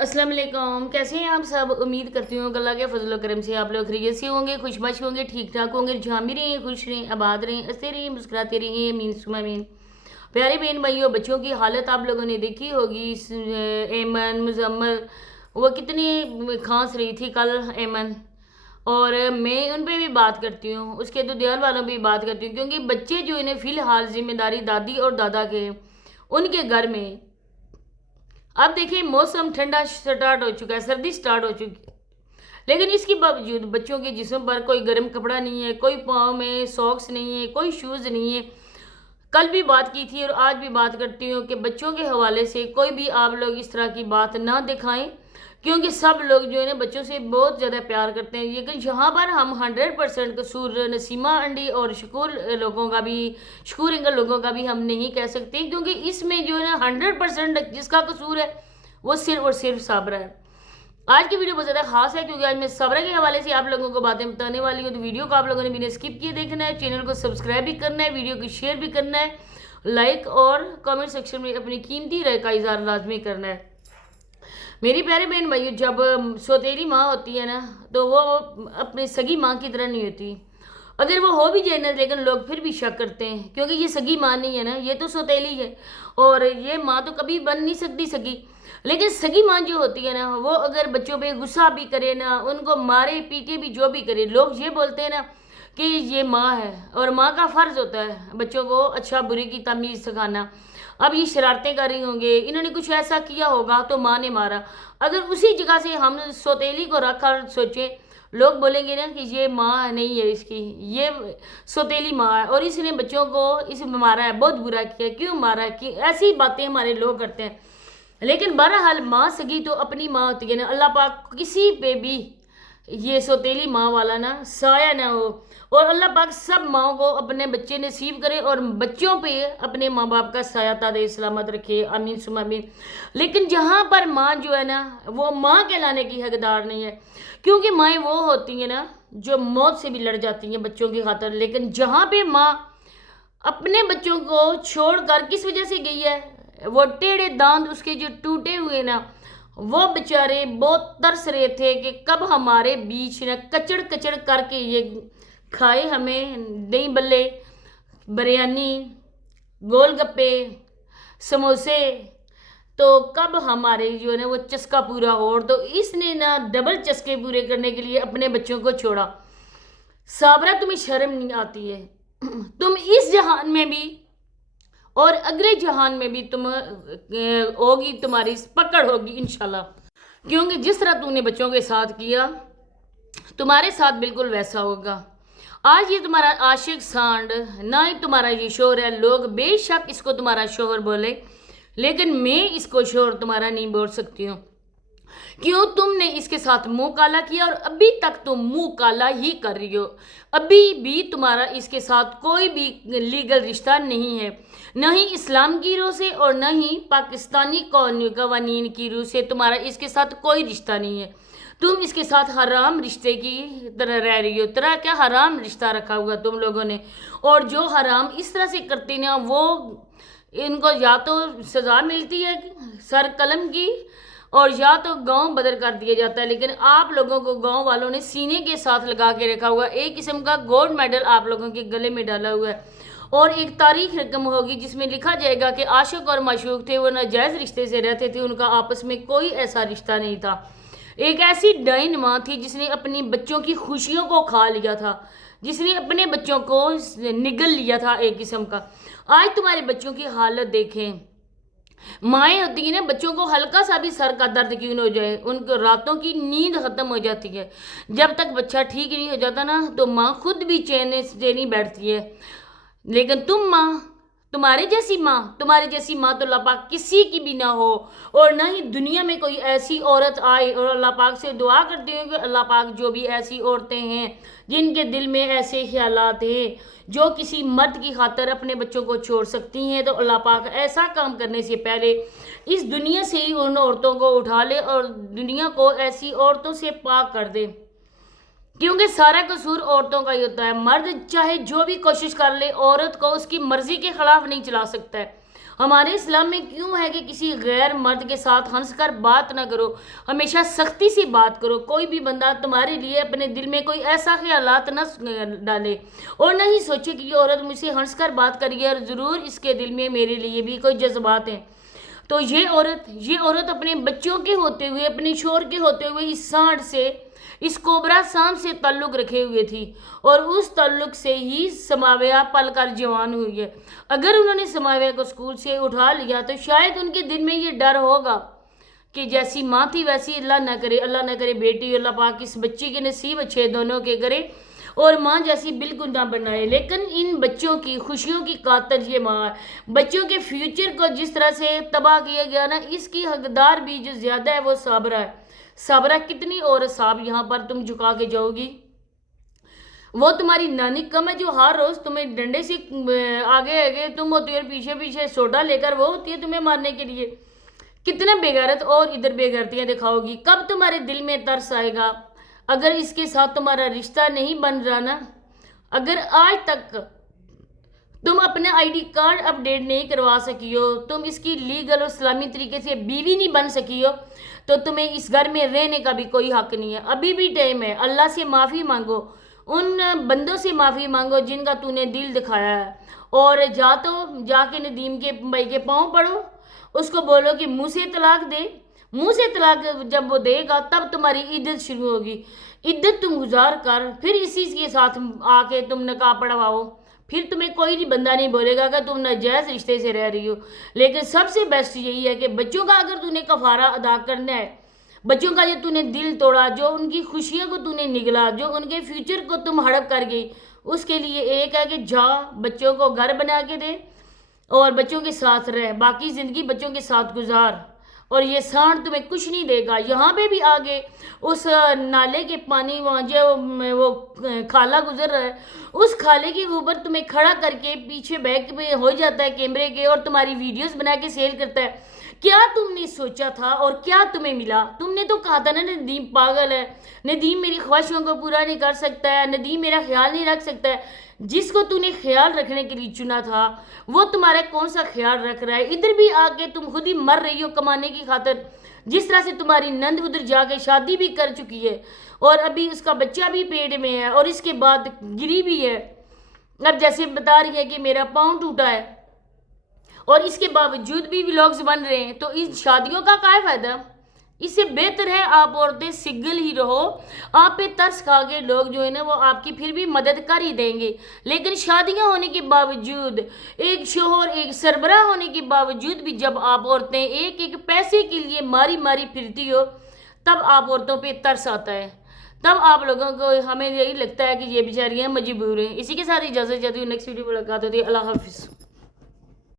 अस्सलाम वालेकुम। कैसे हैं आप सब? उम्मीद करती हूँ कि अल्लाह के फजल करम से आप लोग खैरियत से होंगे, खुशबश होंगे, ठीक ठाक होंगे, जहाँ भी रहें खुश रहें, आबाद रहें, हंसते रहें, मुस्कुराते रहें। मीन सुमा मीन। प्यारे बहन भाइयों, बच्चों की हालत आप लोगों ने देखी होगी। एमन मुजम्मल वो कितनी खांस रही थी कल एमन। और मैं उन पे भी बात करती हूँ, उसके तो देवर वालों पे भी बात करती हूँ, क्योंकि बच्चे जो इन्हें फ़िलहाल जिम्मेदारी दादी और दादा के हैं, उनके घर में। अब देखिए मौसम ठंडा स्टार्ट हो चुका है, सर्दी स्टार्ट हो चुकी है, लेकिन इसके बावजूद बच्चों के जिस्म पर कोई गर्म कपड़ा नहीं है, कोई पाँव में सॉक्स नहीं है, कोई शूज़ नहीं है। कल भी बात की थी और आज भी बात करती हूँ कि बच्चों के हवाले से कोई भी आप लोग इस तरह की बात ना दिखाएं, क्योंकि सब लोग जो है ना बच्चों से बहुत ज़्यादा प्यार करते हैं। लेकिन यहाँ पर हम 100% कसूर नसीमा आंटी और शकूर लोगों का भी, शकूर अंकल लोगों का भी हम नहीं कह सकते, क्योंकि इसमें जो है ना 100% जिसका कसूर है वो सिर्फ और सिर्फ साबरा है। आज की वीडियो बहुत ज़्यादा खास है, क्योंकि आज मैं साबरा के हवाले से आप लोगों को बातें बताने वाली हूँ। तो वीडियो को आप लोगों ने बिना स्किप किए देखना है, चैनल को सब्सक्राइब भी करना है, वीडियो को शेयर भी करना है, लाइक और कमेंट सेक्शन में अपनी कीमती राय का इजहार लाजमी करना है। मेरी प्यारे बहन भाइयों, जब सौतेली माँ होती है ना, तो वो अपनी सगी माँ की तरह नहीं होती। अगर वो हो भी जाए ना, लेकिन लोग फिर भी शक करते हैं, क्योंकि ये सगी माँ नहीं है ना, ये तो सौतेली है और ये माँ तो कभी बन नहीं सकती सगी। लेकिन सगी माँ जो होती है ना, वो अगर बच्चों पे गुस्सा भी करे ना, उनको मारे पीटे भी, जो भी करे, लोग ये बोलते हैं ना कि ये माँ है, और माँ का फ़र्ज़ होता है बच्चों को अच्छा बुरे की तमीज़ सिखाना। अब ये शरारतें कर रही होंगे, इन्होंने कुछ ऐसा किया होगा तो माँ ने मारा। अगर उसी जगह से हम सौतेली को रख कर सोचें, लोग बोलेंगे ना कि ये माँ नहीं है इसकी, ये सौतेली माँ है और इसने बच्चों को इस मारा है, बहुत बुरा किया, क्यों मारा है, कि ऐसी बातें हमारे लोग करते हैं। लेकिन बहरहाल माँ सगी तो अपनी माँ होती है ना। अल्लाह पाक किसी पे भी ये सौतेली माँ वाला ना साया ना हो, और अल्लाह पाक सब माँओं को अपने बच्चे नसीब करे और बच्चों पे अपने माँ बाप का साया तादे सलामत रखे, आमीन सुमा आमीन। लेकिन जहाँ पर माँ जो है ना, वो माँ कहलाने की हकदार नहीं है, क्योंकि माएँ वो होती हैं ना जो मौत से भी लड़ जाती हैं बच्चों की खातर। लेकिन जहाँ पे माँ अपने बच्चों को छोड़कर किस वजह से गई है, वो टेढ़े दांत उसके जो टूटे हुए ना, वो बेचारे बहुत तरस रहे थे कि कब हमारे बीच ना कचड़ कचड़ करके ये खाए, हमें दही बल्ले, बिरयानी, गोलगप्पे, समोसे, तो कब हमारे जो है ना वो चस्का पूरा हो। और तो इसने ना डबल चस्के पूरे करने के लिए अपने बच्चों को छोड़ा। साबरा तुम्हें शर्म नहीं आती है? तुम इस जहान में भी और अगले जहान में भी तुम होगी, तुम्हारी पकड़ होगी इंशाल्लाह, क्योंकि जिस तरह तूने बच्चों के साथ किया, तुम्हारे साथ बिल्कुल वैसा होगा। आज ये तुम्हारा आशिक सांड ना ही तुम्हारा ये शोहर है। लोग बेशक इसको तुम्हारा शोहर बोले, लेकिन मैं इसको शोहर तुम्हारा नहीं बोल सकती हूँ। क्यों? तुमने इसके साथ मुंह काला किया और अभी तक तुम मुंह काला ही कर रही हो। अभी भी तुम्हारा इसके साथ कोई भी लीगल रिश्ता नहीं है, न ही इस्लाम की रूह से और न ही पाकिस्तानी कवानीन की रूह से तुम्हारा इसके साथ कोई रिश्ता नहीं है। तुम इसके साथ हराम रिश्ते की तरह रह रही हो। तरह क्या हराम रिश्ता रखा हुआ तुम लोगों ने, और जो हराम इस तरह से करते ना, वो इनको या तो सज़ा मिलती है सर कलम की, और या तो गांव बदल कर दिया जाता है। लेकिन आप लोगों को गांव वालों ने सीने के साथ लगा के रखा हुआ, एक किस्म का गोल्ड मेडल आप लोगों के गले में डाला हुआ है। और एक तारीख रकम होगी जिसमें लिखा जाएगा कि आशिक और माशूक थे, वो नाजायज़ रिश्ते से रहते थे, उनका आपस में कोई ऐसा रिश्ता नहीं था। एक ऐसी डाइन माँ थी जिसने अपनी बच्चों की खुशियों को खा लिया था, जिसने अपने बच्चों को निगल लिया था एक किस्म का। आज तुम्हारे बच्चों की हालत देखें। माएँ होती हैं ना, बच्चों को हल्का सा भी सर का दर्द क्यों न हो जाए, उनको रातों की नींद ख़त्म हो जाती है। जब तक बच्चा ठीक नहीं हो जाता ना, तो माँ खुद भी चैन से नहीं बैठती है। लेकिन तुम माँ, तुम्हारी जैसी माँ तो अल्लाह पाक किसी की भी ना हो, और ना ही दुनिया में कोई ऐसी औरत आए। और अल्लाह पाक से दुआ करती हूँ कि अल्लाह पाक जो भी ऐसी औरतें हैं जिनके दिल में ऐसे ख्यालात हैं, जो किसी मर्द की खातर अपने बच्चों को छोड़ सकती हैं, तो अल्लाह पाक ऐसा काम करने से पहले इस दुनिया से ही उन औरतों को उठा ले और दुनिया को ऐसी औरतों से पाक कर दे। क्योंकि सारा कसूर औरतों का ही होता है। मर्द चाहे जो भी कोशिश कर ले, औरत को उसकी मर्जी के खिलाफ नहीं चला सकता है। ہمارے اسلام میں کیوں ہے کہ کسی غیر مرد کے ساتھ ہنس کر بات نہ کرو، ہمیشہ سختی سے بات کرو. کوئی بھی بندہ تمہارے لیے اپنے دل میں کوئی ایسا خیالات نہ ڈالے اور نہ ہی سوچے کہ یہ عورت مجھ سے ہنس کر بات کر رہی ہے اور ضرور اس کے دل میں میرے لیے بھی کوئی جذبات ہیں. تو یہ عورت اپنے بچوں کے ہوتے ہوئے، اپنے شوہر کے ہوتے ہوئے اس سانڈ سے، اس کوبرا سانپ سے تعلق رکھے ہوئے تھی اور اس تعلق سے ہی سماویہ پل کر جوان ہوئی ہے. اگر انہوں نے سماویہ کو اسکول سے اٹھا لیا تو شاید ان کے دل میں یہ ڈر ہوگا کہ جیسی ماں تھی ویسی اللہ نہ کرے بیٹی اللہ پاک اس بچی کے نصیب اچھے دونوں کے کرے اور ماں جیسی بالکل نہ بنائے. لیکن ان بچوں کی خوشیوں کی قاتل یہ ماں ہے. بچوں کے فیوچر کو جس طرح سے تباہ کیا گیا نا، اس کی حقدار بھی جو زیادہ ہے وہ صابرہ ہے. صابرہ کتنی اور صاحب یہاں پر تم جھکا کے جاؤ گی؟ وہ تمہاری نانی کم ہے جو ہر روز تمہیں ڈنڈے سے آگے تم ہوتی ہے اور پیچھے سوڈا لے کر وہ ہوتی ہے تمہیں مارنے کے لیے. کتنے بے غیرت اور ادھر بے غیرتیاں دکھاؤ گی. کب تمہارے دل میں ترس آئے گا؟ اگر اس کے ساتھ تمہارا رشتہ نہیں بن رہا نا، اگر آج تک تم اپنا I D card update نہیں کروا سکی ہو، تم اس کی لیگل اور اسلامی طریقے سے بیوی نہیں بن سکی ہو، تو تمہیں اس گھر میں رہنے کا بھی کوئی حق نہیں ہے. ابھی بھی ٹائم ہے. اللہ سے معافی مانگو، ان بندوں سے معافی مانگو جن کا تو نے دل دکھایا ہے، اور جا کے ندیم کے بھائی کے پاؤں پڑو، اس کو بولو کہ منہ سے طلاق دے. منہ سے طلاق جب وہ دے گا تب تمہاری عدت شروع ہوگی. عدت تم گزار کر پھر اسی کے ساتھ آ کے تم نکاح پڑھواؤ، پھر تمہیں کوئی بھی بندہ نہیں بولے گا کہ تم ناجائز رشتے سے رہ رہی ہو. لیکن سب سے بیسٹ یہی ہے کہ بچوں کا اگر تو نے کفارہ ادا کرنا ہے، بچوں کا جو تو نے دل توڑا، جو ان کی خوشیوں کو تو نے نگلا، جو ان کے فیوچر کو تم ہڑپ کر گئی، اس کے لیے ایک ہے کہ جا بچوں کو گھر بنا کے دے اور بچوں کے ساتھ رہ، باقی زندگی بچوں کے ساتھ گزار، اور یہ سانڈ تمہیں کچھ نہیں دے گا. یہاں پہ بھی آگے اس نالے کے پانی وہاں جو وہ کھالا گزر رہا ہے، اس کھالے کے اوپر تمہیں کھڑا کر کے پیچھے بیک پہ ہو جاتا ہے کیمرے کے اور تمہاری ویڈیوز بنا کے سیل کرتا ہے. کیا تم نے سوچا تھا اور کیا تمہیں ملا؟ تم نے تو کہا تھا نا ندیم پاگل ہے، ندیم میری خواہشوں کو پورا نہیں کر سکتا ہے، ندیم میرا خیال نہیں رکھ سکتا ہے. جس کو تو نے خیال رکھنے کے لیے چنا تھا وہ تمہارا کون سا خیال رکھ رہا ہے؟ ادھر بھی آ کے تم خود ہی مر رہی ہو کمانے کی خاطر. جس طرح سے تمہاری نند ادھر جا کے شادی بھی کر چکی ہے اور ابھی اس کا بچہ بھی پیٹ میں ہے اور اس کے بعد گری بھی ہے. اب جیسے بتا رہی ہے کہ میرا پاؤں ٹوٹا ہے اور اس کے باوجود بھی ولاگز بن رہے ہیں، تو ان شادیوں کا کیا فائدہ؟ اس سے بہتر ہے آپ عورتیں سنگل ہی رہو. آپ پہ ترس کھا کے لوگ جو ہے نا وہ آپ کی پھر بھی مدد کر ہی دیں گے. لیکن شادیاں ہونے کے باوجود، ایک شوہر ایک سربراہ ہونے کے باوجود بھی جب آپ عورتیں ایک پیسے کے لیے ماری پھرتی ہو، تب آپ عورتوں پہ ترس آتا ہے. تب آپ لوگوں کو ہمیں یہی لگتا ہے کہ یہ بیچاریاں مجبور ہیں. اسی کے ساتھ اجازت چاہتی ہوں. نیکسٹ ویڈیو ملاقات ہوتی ہے. اللہ حافظ.